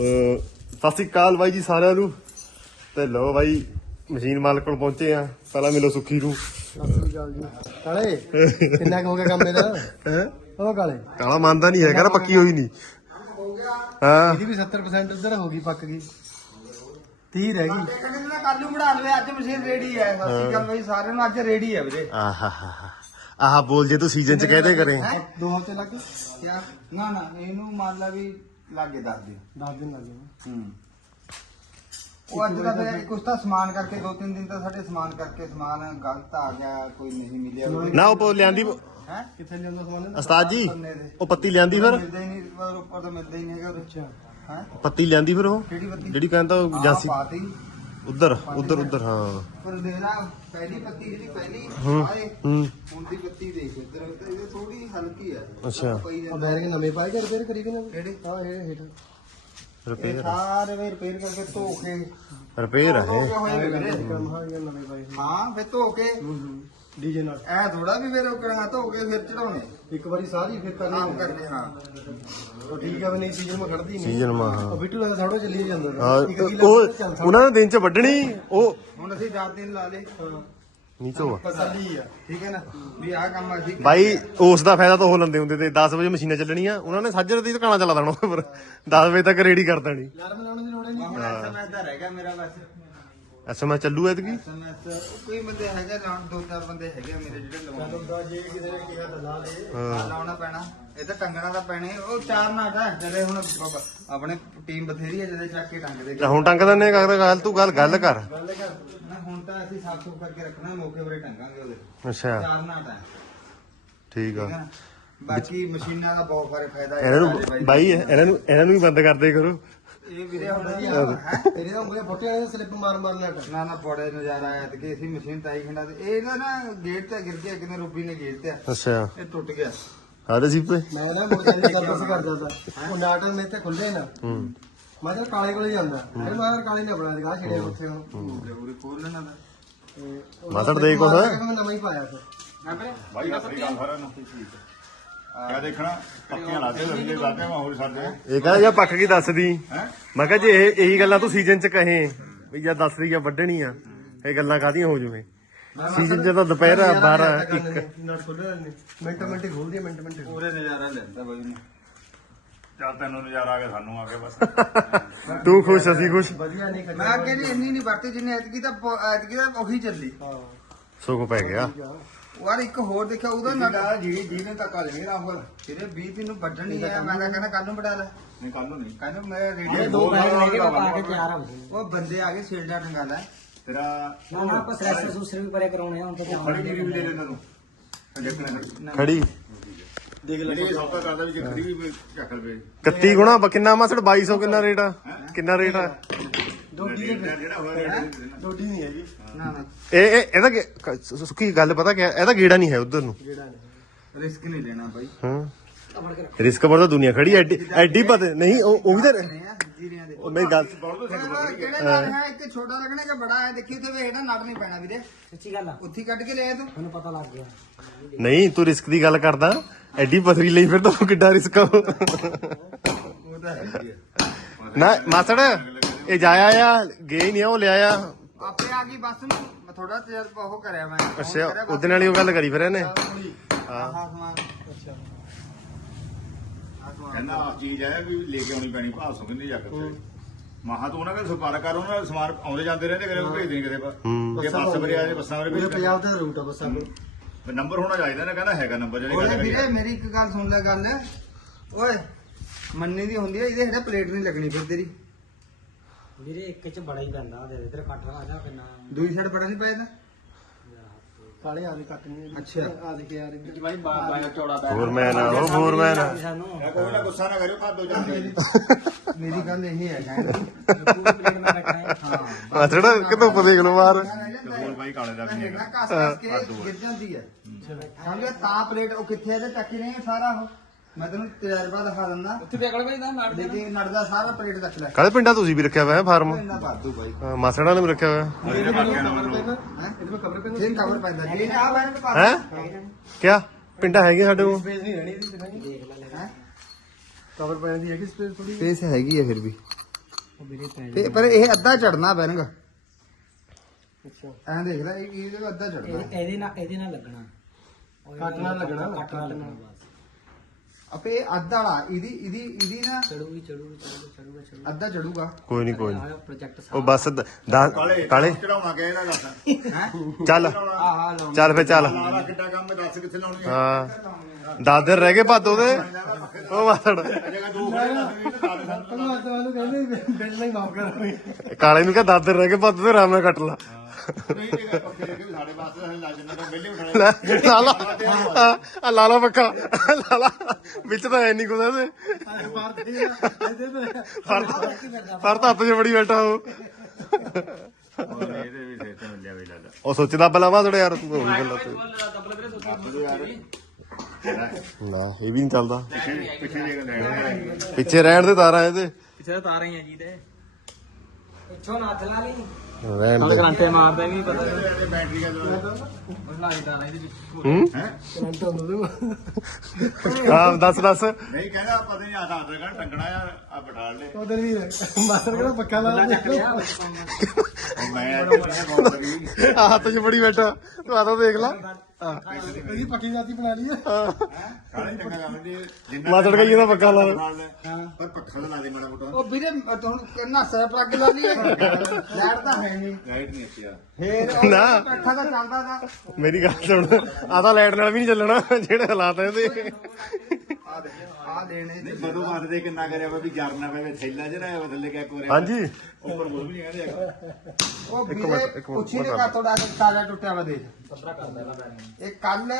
ਸਤਿ ਸ਼੍ਰੀ ਅਕਾਲ ਬਾਈ ਜੀ ਸਾਰਿਆਂ ਨੂੰ। ਤੇ ਲੋ ਬਾਈ ਮਸ਼ੀਨ ਮਾਲਕ ਕੋਲ ਪਹੁੰਚੇ ਆ। ਪਹਿਲਾਂ ਮਿਲੋ ਸੁੱਖੀ ਨੂੰ। ਕਾਲੇ ਕਿੰਨਾ ਕੁ ਹੋ ਗਿਆ ਕੰਮ ਇਹਦਾ? ਹੈ? ਉਹ ਕਾਲੇ। ਕਾਲਾ ਮੰਨਦਾ ਨਹੀਂ ਹੈ ਕਹਿੰਦਾ ਪੱਕੀ ਹੋਈ ਨਹੀਂ। ਹਾਂ। ਇਹਦੀ ਵੀ 70% ਉਧਰ ਹੋ ਗਈ ਪੱਕ ਗਈ। 30 ਰਹਿ ਗਈ। ਕਹਿੰਦੇ ਨਾ ਕੱਲ ਨੂੰ ਬਣਾ ਲਵੇ ਅੱਜ ਮਸ਼ੀਨ ਰੈਡੀ ਹੈ। ਸਤਿ ਸ਼੍ਰੀ ਅਕਾਲ ਬਾਈ ਸਾਰਿਆਂ ਨੂੰ ਅੱਜ ਰੈਡੀ ਹੈ ਵੀਰੇ। ਆਹਾ ਆਹ ਬੋਲ ਜੇ ਤੂੰ ਸੀਜ਼ਨ ਚ ਕਹਦੇ ਕਰੇ। ਦੋ ਹਫ਼ਤੇ ਲੱਗ ਗਏ। ਕਿਆ? ਨਾ ਨਾ ਇਹਨੂੰ ਮੰਨ ਲਾ ਵੀ ਲਾਗੇ ਦੱਸ ਦਿਓ। 10 ਦਿਨ ਲੱਗ ਹੂੰ। ਉਹ ਅੱਜ ਦਾ ਤਾਂ ਸਮਾਨ ਕਰਕੇ ਦੋ ਤਿੰਨ ਦਿਨ ਤਾਂ ਸਾਡੇ ਸਮਾਨ ਕਰਕੇ ਸਮਾਨ ਗਲਤ ਆ ਗਿਆ ਕੋਈ ਨਹੀਂ ਮਿਲਿਆ। ਨਾ ਉਹ ਪ- ਲਿਆਂਦੀ ਹੈ? ਕਿੱਥੇ ਲਿਆਂਦਾ ਸਮਾਨ ਉਸਤਾਦ ਜੀ ਉਹ ਪੱਤੀ ਲਿਆਂਦੀ ਫਿਰ? ਮਿਲਦਾ ਹੀ ਨਹੀਂ ਪਰ ਉੱਪਰ ਤਾਂ ਮਿਲਦਾ ਹੀ ਨਹੀਂ ਹੈਗਾ ਅੱਛਾ। ਹੈ? ਪੱਤੀ ਲਿਆਂਦੀ ਫਿਰ ਉਹ? ਕਿਹੜੀ ਜਿਹੜੀ ਕਹਿੰਦਾ ਉਹ ਜਾਸੀ ਪਾਤੀ। ਉਧਰ ਉਧਰ ਉਧਰ ਹਾਂ। ਪਰ ਦੇਣਾ ਪਹਿਲੀ ਪੱਤੀ ਜਿਹੜੀ ਪਹਿਲੀ ਹੂੰ ਆਏ ਹੂੰ। ਹੁਣ ਦੀ ਪੱਤੀ ਦੇਖ ਇੱਧਰ ਇਹ ਥੋੜੀ ਹਲਕੀ ਹੈ ਅੱਛਾ। ਪਈ ਜਾਂਦੀ ਬੈਰਿੰਗ ਨਵੇਂ ਪਾਏ ਜਾਂ ਰਿਪੇਅਰ ਕਰੀ ਕਿ ਨਾ? ਕਿਹੜੀ? ਹਾਂ ਇਹ ਹੇਠ। ਇਹ ਰਿਪੇਅਰ ਸਾਰੇ ਵੇ ਰਿਪੇਅਰ ਕਰਕੇ ਧੋ ਕੇ। ਰਿਪੇਅਰ ਹੈ ਧੋ ਕੇ ਹੋਏ ਵੇ ਵੀਰੇ। ਕੰਮ ਹਾਂ ਇਹ ਨਵੇਂ ਪਾਏ ਹਾਂ ਫਿਰ ਧੋ ਕੇ। ਡੀਜੇ ਨਾਲ। ਐ ਥੋੜਾ ਵੀ ਫਿਰ ਉਹ ਕਰਾਂ ਧੋ ਕੇ ਫਿਰ ਚੜਾਉਣੇ ਇੱਕ ਵਾਰੀ ਸਾਰੀ ਫਿਰ ਕਰਨੀ ਕਰਨੇ ਹਾਂ। ਉਹ ਠੀਕ ਆ ਵੀ ਨਹੀਂ ਸੀਜ਼ਨ ਮੈਂ ਖੜਦੀ ਨਹੀਂ। ਸੀਜ਼ਨ ਮਾ ਹਾਂ। ਉਹ ਬਿੱਟੂ ਦਾ ਥੋੜਾ ਚੱਲੀ ਜਾਂਦਾ ਤਾ। ਹਾਂ, ਇੱਕ ਕਿੱਲਾ ਉਹ ਚੱਲ ਸਕਦਾ। ਉਹਨਾਂ ਨੇ ਦਿਨ ਚ ਵੱਢਣੀ ਉਹ ਹੁਣ ਅਸੀਂ ਰਾਤ ਦਿਨ ਲਾ ਲੇ ਨੀਚੋ ਆ। ਤਸੱਲੀ ਆ ਠੀਕ ਹੈ ਨਾ? ਵੀ ਆਹ ਕੰਮ ਅਸੀਂ ਬਾਈ ਉਸ ਦਾ ਫਾਇਦਾ ਤਾਂ ਉਹ ਲੰਦੇ ਹੁੰਦੇ ਤੇ 10 ਵਜੇ ਮਸ਼ੀਨਾਂ ਚੱਲਣੀਆਂ ਉਹਨਾਂ ਨੇ ਸਾਜਰ ਦੀ ਦੁਕਾਨਾਂ ਚਲਾ ਦੇਣਾ ਪਰ 10 ਵਜੇ ਤੱਕ ਰੈਡੀ ਕਰ ਦੇਣੀ। ਯਾਰ ਬਣਾਉਣ ਦੀ ਲੋੜ ਹੀ ਨਹੀਂ ਹੁਣ ਐਸਐਮਐਸ ਦਾ ਰਹਿ ਗਿਆ ਮੇਰਾ ਬਸ। ਐਸਐਮਐਸ ਚੱਲੂ ਐਤਕੀ? ਐਸਐਮਐਸ ਕੋਈ ਬੰਦੇ ਹੈਗੇ ਲਾਉਣ ਦੋ ਚਾਰ ਬੰਦੇ ਹੈਗੇ ਮੇਰੇ ਜਿਹੜੇ ਲਵਾਉਣੇ ਬੰਦਾ ਜੇ ਕਿਸੇ ਨੇ ਕਿਹਾ ਤਾਂ ਲਾ ਹਾਂ। ਲਾਉਣਾ ਪੈਣਾ ਇਹ ਤਾਂ ਟੰਗਣਾ ਤਾਂ ਪੈਣੇ ਉਹ ਚਾਰ ਨਾਟ ਹੈ ਜਿਹੜੇ ਹੁਣ ਬ- ਆਪਣੇ ਟੀਮ ਬਥੇਰੀ ਹੈ ਜਿਹਦੇ ਚੱਕ ਕੇ ਟੰਗਦੇ। ਹੁਣ ਟੰਗ ਦਿੰਨੇ ਕਰ ਗੱਲ ਤੂੰ ਗੱਲ ਗੱਲ ਕਰ। ਨਾ ਹੁਣ ਤਾਂ ਅਸੀਂ ਸਾਫ਼ ਸੁਥਰਾ ਕਰਕੇ ਰੱਖਣਾ ਮੌਕੇ ਵਰੇ ਟੰਗਾਂਗੇ ਉਹਦੇ। ਅੱਛਾ। ਚਾਰ ਨਾਟ ਹੈ ਠੀਕ ਆ। ਠੀਕ ਹੈ ਨਾ ਬਾਕੀ ਮਸ਼ੀਨਾਂ ਦਾ ਬਹੁਤ ਫਾਇਦਾ ਹੈ ਇਹਨਾਂ ਨੂੰ ਬਾਈ ਇਹਨਾਂ ਨੂੰ ਇਹਨਾਂ ਨੂੰ ਵੀ ਬੰਦ ਕਰਦੇ ਕਰੋ। ਇਹ ਵੀਰੇ ਹੁਣ ਵਧੀਆ ਹੈ। ਤੇਰੇ ਤਾਂ ਉਂਗਲੇ ਫੋਟੇ ਵਾਲੇ ਸਲਿੱਪ ਮਾਰ ਮਾਰ ਲਿਆ ਕਰ। ਨਾ ਨਾ ਬੜੇ ਨਜ਼ਾਰਾ ਆਇਆ ਤੇ ਕਿ ਅਸੀਂ ਮਸ਼ੀਨ ਤਾਈ ਖੰਡਾ ਤੇ। ਇਹ ਨਾ ਨਾ ਗੇਟ ਤੇ ਗਿਰ ਗਿਆ ਕਿਨੇ ਰੂਬੀ ਨੇ ਗੇਟ ਤੇ। ਅੱਛਾ। ਇਹ ਟੁੱਟ ਗਿਆ। ਹਾਰੇ ਸੀਪੇ ਮੈਂ ਨਾ ਮੋਟਰ ਦੀ ਸਰਵਿਸ ਕਰਦਾ ਤਾ ਉਹ ਨਾਟਨ ਮੇਰੇ ਤੇ ਖੁੱਲੇ ਨਾ। ਹੂੰ। ਮੈਂ ਤਾਂ ਕਾਲੇ ਕੋਲੇ ਜਾਂਦਾ। ਫਿਰ ਮੈਂ ਕਾਲੇ ਨੇ ਬਣਾ ਦਿਖਾ ਛੜਿਆ ਉੱਥੇ ਉਹ ਉਰੇ ਖੋਲ ਲੈਣਾ ਦਾ ਤੇ ਉਹ ਮਾਸੜ ਦੇ ਕੁਛ। ਮੈਂ ਨਵਾਂ ਹੀ ਪਾਇਆ ਫਿਰ। ਹੈ ਵੀਰੇ ਭਾਈ ਸਤਿ ਗੱਲ ਸਾਰਿਆਂ ਨੂੰ। ਕਿਆ ਦੇਖਣਾ ਪੱਕੀਆਂ ਲਾਦੇ ਲੱਗੇ ਲਾਦੇ ਮੈਂ ਹੋਰ ਸਾਡੇ। ਇਹ ਕਹਿੰਦਾ ਜਾਂ ਪੱਕ ਕੀ ਦੱਸਦੀ। ਹੈ? ਮੈਂ ਕਿਹਾ ਜੇ ਇਹ ਇਹੀ ਗੱਲਾਂ ਤੂੰ ਸੀਜ਼ਨ ਚ ਕਹੇ ਵੀ ਜਾਂ ਦੱਸ ਰਹੀ ਆ ਵੱਢਣੀ ਆ ਇਹ ਗੱਲਾਂ ਕਾਦੀਆਂ ਹੋ ਜੂਵੇਂ? ਸੀਜ਼ਨ ਚ ਤਾਂ ਦੁਪਹਿਰ 12 1 ਨਟ ਖੁੱਲੇ ਨੇ ਮਿੰਟ ਮਿੰਟ ਹੀ ਖੋਲਦੀ ਆ, ਮਿੰਟ ਮਿੰਟ ਹੀ। ਪੂਰੇ ਨਜ਼ਾਰਾ ਲੈਂਦਾ ਬਾਈ ਨੇ ਚੱਲ ਤੈਨੂੰ ਨਜ਼ਾਰਾ ਆ ਗਿਆ ਸਾਨੂੰ ਆ ਗਿਆ ਬਸ। ਤੂੰ ਖੁਸ਼ ਅਸੀਂ ਖੁਸ਼। ਵਧੀਆ ਨਹੀਂ ਮੈਂ ਕਰਿਆ ਅੱਗੇ ਇੰਨੀ ਨਹੀਂ ਵਰਤੀ ਜਿੰਨੀ ਐਤਕੀ ਤਾਂ ਐਤਕੀ ਤਾਂ ਉਹੀ ਚੱਲੀ। ਹਾਂ ਸੁੱਕ ਪੈ ਗਿਆ। ਯਾਰ ਇੱਕ ਹੋਰ ਦੇਖਿਆ ਉਹਦਾ ਨਟ ਜੀ ਜੀ ਨੇ ਧੱਕਾ ਦੇਣੀ ਰਾਹੁਲ ਤੇਰੇ 20 ਦਿਨ ਨੂੰ ਵੱਢਣੀ ਹੈ ਮੈਂ ਤਾਂ ਕਹਿੰਦਾ ਕੱਲ ਨੂੰ ਵੜਾ ਲੈ। ਨਹੀਂ ਕੱਲ ਨੂੰ ਨਹੀਂ। ਕਹਿੰਦਾ ਮੈਂ ਰੇਡੀ ਇਹ ਦੋ ਬੈਗ ਲੈ ਕੇ ਪਾ ਕੇ ਤਿਆਰ ਹੋ। ਉਹ ਬੰਦੇ ਆ ਗਏ ਸੇਲਡਾ ਟੰਗਾ ਲੈ ਤੇਰਾ ਨਾ ਨਾ ਆਪਾਂ ਸੈਸਰ ਸੂਸਰ ਵੀ ਪਰੇ ਕਰਾਉਣੇ ਆ ਹੁਣ ਤਾਂ ਖੜੀ ਵੀ ਲੈ ਲੈਣਾ ਤੂੰ। ਦੇਖਣਾ ਖੜੀ। ਦੇਖ ਲੈ ਇਹ ਸੌਦਾ ਕਰਦਾ ਵੀ ਕਿ ਖੜੀ ਵੀ ਚੱਕ ਲਵੇ। 31 ਗੁਣਾ ਬ- ਕਿੰਨਾ ਮਾਸੜ? 2200 ਕਿੰਨਾ ਰੇਟ ਆ? ਕਿੰਨਾ ਰੇਟ ਆ? ਦੋਡੀ ਦੇ ਜਿਹੜਾ ਹੋਇਆ ਦੋਡੀ ਨਹੀਂ ਹੈਗੀ। ਨਾ ਨਾ। ਇਹ ਇਹ ਇਹਦਾ ਕ- ਸੁ- ਸੁੱਕੀ ਗੱਲ ਪਤਾ ਕਿ ਇਹਦਾ ਗੇੜਾ ਨਹੀਂ ਹੈ ਉਧਰ ਨੂੰ। ਜਿਹੜਾ ਨੇ ਰਿਸਕ ਨਹੀਂ ਲੈਣਾ ਬਾਈ। ਹਾਂ। ਰਿਸਕ ਪਰ ਤਾਂ ਦੁਨੀਆ ਖੜੀ ਐਡੀ ਐਡੀ ਪਤਾ ਨਹੀਂ ਉਹ ਉਹ ਵੀ ਤਾਂ ਨੇ ਆ ਜੀਰੀਆਂ ਦੇ। ਉਹ ਮੇਰੀ ਗੱਲ ਕਿਹੜੇ ਨਾਲ ਹੈ? ਇੱਕ ਛੋਟਾ ਲੱਗਣਾ ਕਿ ਬੜਾ ਹੈ? ਦੇਖੀ ਉੱਥੇ ਵੇਖਣਾ ਨੜ ਨਹੀਂ ਪੈਣਾ ਵੀਰੇ। ਸੱਚੀ ਗੱਲ ਆ। ਉੱਥੇ ਹੀ ਕੱਢ ਕੇ ਲਿਆ ਤੂੰ। ਮੈਨੂੰ ਪਤਾ ਲੱਗ ਗਿਆ। ਨਹੀਂ ਤੂੰ ਰਿਸਕ ਦੀ ਗੱਲ ਕਰਦਾ। ਐਡੀ ਪਥਰੀ ਲਈ ਫਿਰ ਤਾਂ ਕਿੱਡਾ ਰਿਸਕ ਆ। ਉਹ। ਉਹ ਤਾਂ ਹੈ ਨਾ ਮਾਸੜ। ਇਹ ਜਾਇਆ ਆ ਗਏ ਹੀ ਨਹੀਂ ਆ, ਉਹ ਲਿਆਇਆ। ਆਪੇ ਆ ਗਈ ਬੱਸ ਨੂੰ। ਮੈਂ ਥੋੜਾ ਤਜਰਬਾ ਉਹ ਕਰਿਆ ਮੈਂ। ਅੱਛਾ ਕਰਿਆ ਬੱਸ ਉਹਦੇ ਨਾਲ ਹੀ ਉਹ ਗੱਲ ਕਰੀ ਫਿਰ ਇਹਨੇ? ਆਹ ਸਮਾਨ। ਅੱਛਾ ਆਹ ਸਮਾਨ। ਕਹਿੰਦਾ ਆ ਚੀਜ਼ ਹੈ ਵੀ ਲੈ ਕੇ ਆਉਣੀ ਪੈਣੀ ਭਾਸੋਂ ਕਿੰਨੀ ਜਾ ਕੇ ਮਹਾ ਤੂੰ ਉਹਨਾਂ ਦਾ ਸੰਪਰਕ ਕਰ ਉਹਨਾਂ ਦਾ ਸਮਾਨ ਆਉਂਦੇ ਜਾਂਦੇ ਰਹਿੰਦੇ ਕਰੇ ਉਹ ਭੇਜ ਦੇਣ ਕਿਤੇ ਪਰ ਹੂੰ। ਜੇ ਬੱਸ ਵਰੇ ਆ ਜੇ ਬੱਸਾਂ ਵਰੇ ਭੇਜ ਪੰਜਾਬ ਦਾ ਰੂਟ ਆ ਬਸ ਸਾਨੂੰ ਨੰਬਰ ਹੋਣਾ ਚਾਹੀਦਾ ਨਾ ਕਹਿੰਦਾ ਹੈਗਾ ਨੰਬਰ ਜਿਹੜੇ ਓਏ ਗੱਲ ਵੀਰੇ ਕਰੀ ਮੇਰੀ ਇੱਕ ਗੱਲ ਸੁਣ ਲੈ ਗੱਲ। ਓਏ ਮੰਨੇ ਦੀ ਹੁੰਦੀ ਹੈ ਇਹਦੇ ਹੇਠਾਂ ਪਲੇਟ ਨਹੀਂ ਲੱਗਣੀ ਫਿਰ ਤੇਰੀ। ਵੀਰੇ ਇੱਕ ਚ ਬੜਾ ਹੀ ਪੈਂਦਾ ਦੇ ਇਧਰ ਕੱਟ ਆ ਜਾ ਕਿੰਨਾ। ਦੂਜੀ ਸਾਈਡ ਬੜਾ ਨਹੀਂ ਇਹਦਾ ਕਾਲੇ ਆ ਦੇ ਕੱਟ ਨਹੀਂ ਅੱਛਾ। ਆ ਦੇ ਯਾਰ ਇੱਧਰ ਫੋਰਮੈਨ ਆ ਉਹ ਫੋਰਮੈਨ ਆ ਸਾਨੂੰ ਇਹ ਕੋਈ ਨਾ ਗੁੱਸਾ ਨਾ ਕਰਿਓ ਭਾ ਦੋ ਜਾਂਦੇ ਮੇਰੀ ਗੱਲ ਇਹ ਹੈ ਕਹਿੰਦਾ ਪੂਰੀ ਪਲੇਟ ਮੈਂ ਰੱਖਣਾ ਹੈ। ਹਾਂ ਕਿਤੋਂ ਪਤਾ ਦੇਖ ਲਓ ਬਾਹਰ। ਹੋਰ ਬਾਈ ਕਾਲੇ ਦਾ ਵੀ ਨਹੀਂ ਹੈਗਾ। ਘਸ ਕੇ ਗਿਰ ਜਾਂਦੀ ਹੈ। ਸਮਝਿਆ? ਤਾਂ ਪਲੇਟ ਉਹ ਕਿੱਥੇ ਇਹਦੇ ਚੱਕੀ ਨਹੀਂ ਸਾਰਾ ਉਹ। ਮੈਂ ਤੈਨੂੰ ਤਜਰਬਾ ਦਿਖਾ ਦਿੰਦਾ। ਉੱਥੇ ਪੇਕੜ ਪੈਂਦਾ ਨੜ ਦੇ ਨੜਦਾ ਸਾਰਾ ਪਲੇਟ ਰੱਖ ਲੈ। ਕਾਲੇ ਪਿੰਡਾਂ ਤੁਸੀਂ ਵੀ ਰੱਖਿਆ ਹੋਇਆ ਹੈ ਫਾਰਮ ਇੰਨਾ ਵਾਧੂ ਬਾਈ। ਹਾਂ, ਮਾਸੜਾਂ ਨੇ ਵੀ ਰੱਖਿਆ ਹੋਇਆ। ਇਹਦੇ ਬਾਕੀਆਂ ਹੈ? ਇਹਦੇ ਵਿੱਚ ਕਵਰ ਪੈਂਦਾ। ਫਿਰ ਕਵਰ ਪੈਂਦਾ ਜੀ। ਆ ਬੈਨ ਤੇ ਪਾ ਹੈ? ਕਿਆ? ਪਿੰਡਾਂ ਹੈਗੇ ਸਾਡੇ ਕੋਲ? ਸਪੇਸ ਨਹੀਂ ਰਹਿਣੀ ਇਹਦੀ ਤੇ ਹੈ? ਕਵਰ ਪੈਣ ਦੀ ਹੈਗੀ ਸਪੇਸ ਥੋੜੀ ਸਪੇਸ ਹੈਗੀ ਹੈ ਫਿਰ ਵੀ। ਤੇ ਪਰ ਇਹ ਅੱਧਾ ਚੜਨਾ ਬੈਰੰਗ ਐਂ ਦੇਖ ਲੈ ਇਹ ਇਹਦੇ ਅੱਧਾ ਚੜਨਾ ਇਹਦੇ ਨਾਲ ਇਹਦੇ ਨਾਲ ਲੱਗਣਾ। ਕੱਟ ਨਾਲ ਲੱਗਣਾ ਕੱਟ ਨਾਲ ਲੱਗਣਾ ਬਸ। ਅੱਧਾ ਵਾਲਾ ਇਹਦੀ ਇਹਦੀ ਇਹਦੀ ਨਾ ਚੜੂਗੀ ਚੜੂਗੀ ਚੜੂਗੀ ਚੜੂਗਾ ਚੜੂਗਾ ਅੱਧਾ ਚੜੂਗਾ ਕੋਈ ਨਹੀਂ ਕੋਈ ਨਹੀਂ ਪ੍ਰੋਜੈਕਟ ਉਹ ਬਸ ਦ- ਦਸ ਕਾਲੇ ਚੜਾਉਣਾ ਕਿ ਇਹਦਾ ਦੱਸ ਹੈ ਚੱਲ ਆਹ ਲਾਉਣਾ ਚੱਲ ਫੇ ਚੱਲ ਲਾਲਾ ਕਿੱਡਾ ਕੰਮ ਹੈ ਦੱਸ ਕਿੱਥੇ ਲਾਉਣੀ ਹੈ ਹਾਂ 10 ਦਿਨ ਰਹਿ ਗਏ ਭਾਦੋ ਦੇ ਉਹ ਮਾਸੜ ਜਗ੍ਹਾ ਦੋ ਖੜੇ ਦੱਸ ਵੀ ਸਾਰੇ ਸਾਨੂੰ ਤੁਹਾਨੂੰ ਕਹਿੰਦੇ ਬਿੱਲ ਨਹੀਂ ਮਾਫ ਕਰਾਂਗੇ ਕਾਲੇ ਨੂੰ ਕਹ 10 ਦਿਨ ਰਹਿ ਗਏ ਭਾਦੋ ਦੇ ਆਰਾਮ ਨਾਲ ਕੱਟ ਲਾ ਨਹੀਂ ਕੇ ਸਾਡੇ ਵਾਸਤੇ ਲਾ ਵਿਹਲੇ ਲੈ, ਲਾਲਾ। ਆ- ਆ ਲਾਲਾ ਪੱਕਾ ਲਾਲਾ। ਵਿੱਚ ਤਾਂ ਐ ਨਹੀਂ ਕੁਦਾ ਇਹਦੇ ਬਾਹਰ ਦੇ ਇਹਦੇ ਤੇ ਫਰ ਫਰ ਤਾਂ ਹੱਥ 'ਚ ਬੜੀ ਬੈਠਾ ਉਹ। ਇਹਦੇ ਵੀ ਸੇਤੇ ਮਿਲਿਆ ਵੀ ਲਾਲਾ ਉਹ ਸੋਚਦਾ ਬਲਾਵਾ ਥੋੜੇ ਯਾਰ ਤੂੰ ਉਹੀ ਗੱਲਾਂ ਤੇ। ਨਾ ਇਹ ਵੀ ਨਹੀਂ ਚੱਲਦਾ। ਪਿੱਛੇ ਪਿੱਛੇ ਜੇ ਲੈਣ ਪਿੱਛੇ ਰਹਿਣ ਦੇ ਤਾਰਾਂ ਇਹਦੇ। ਪਿੱਛੇ ਤਾਂ ਤਾਰਾਂ ਹੀ ਆ ਜੀ ਤੇ। ਪਿੱਛੋਂ ਨਾ ਚਲਾ ਲਈ। ਰਹਿਣ ਦੇ। ਘੰਟੇ ਮਾਰਦਾ ਵੀ ਪਤਾ ਬੈਟਰੀ ਦਾ ਲਾਈ ਤਾਰਾਂ ਇਹਦੇ ਵਿੱਚ ਹੂੰ? ਹੈ ਕਰੰਟ ਹੁੰਦਾ ਤੂੰ ਹਾਂ ਦੱਸ ਦੱਸ। ਨਹੀਂ ਕਹਿੰਦਾ ਪਤਾ ਨਹੀਂ ਆਦਾ ਆਦਰ ਕਰ ਟੰਗਣਾ ਆ ਆ ਬਿਠਾ ਲੈ ਉਹ ਦਿਨ ਵੀ ਮਾਸਰ ਕਿਹੜਾ ਪੱਕਾ ਲਾ ਲਿਆ ਮੈਂ ਅੱਜ ਬਹੁਤ ਲੱਗੀ ਆ ਹੱਥ 'ਚ ਬੜੀ ਬੈਠਾ। ਤੂੰ ਆ ਤਾਂ ਦੇਖ ਲੈ। ਇਹਦੀ ਪੱਕੀ ਜਾਤੀ ਬਣਾ ਲਈ ਹੈ। ਕਾਲੇ ਚੰਗਾ ਜੀ ਜਿੰਨਾ ਮਾਸੜ ਕਹੀ ਇਹਦਾ ਪੱਕਾ ਲਾ ਦੇ। ਪਰ ਪੱਖਾ ਤਾਂ ਲਾ ਦੇ ਮਾੜਾ ਮੋਟਾ। ਉਹ ਵੀਰੇ ਤੁਹਾਨੂੰ ਨਾਸਾ ਪਲੱਗ ਲਾ ਲਈ ਲੈਟ ਤਾਂ ਹੈ ਨਹੀਂ। ਲਾਈਟ ਨਹੀਂ ਅੱਛੀ ਆ। ਫੇਰ ਉਹ ਨਾ। ਬੈਠਾ ਤਾਂ ਚੱਲਦਾ ਤਾਂ। ਮੇਰੀ ਗੱਲ ਸੁਣ। ਆ ਤਾਂ ਲਾਈਟ ਨਾਲ ਵੀ ਨਹੀਂ ਚੱਲਣਾ ਜਿਹੜੇ ਹਾਲਾਤ ਇਹਦੇ। ਆ ਦੇਣੇ ਨਹੀਂ ਬਦੋ ਬਾਦ ਦੇ ਕਿੰਨਾ ਕਰਿਆ ਵਾ ਵੀ ਜਰਨਾ ਪਵੇ ਥੈਲਾ ਜਿਹੜਾ ਹੈ ਥੱਲੇ ਕਿਆ ਕੋਰੇ ਹਾਂਜੀ। ਉੱਪਰ ਮੁੱਲ ਵੀ ਨਹੀਂ ਕਹਿੰਦੇ ਹੈਗਾ। ਉਹ ਇੱਕ ਵੀਰੇ ਮਿੰਟ, ਇੱਕ ਮਿੰਟ, ਪੁੱਛੀ ਮੈਂ ਨੇ ਕਾ ਤੁਹਾਡਾ ਤਾਲਾ ਟੁੱਟਿਆ ਵਾ ਦੇਖ। ਇਹ ਕੱਲ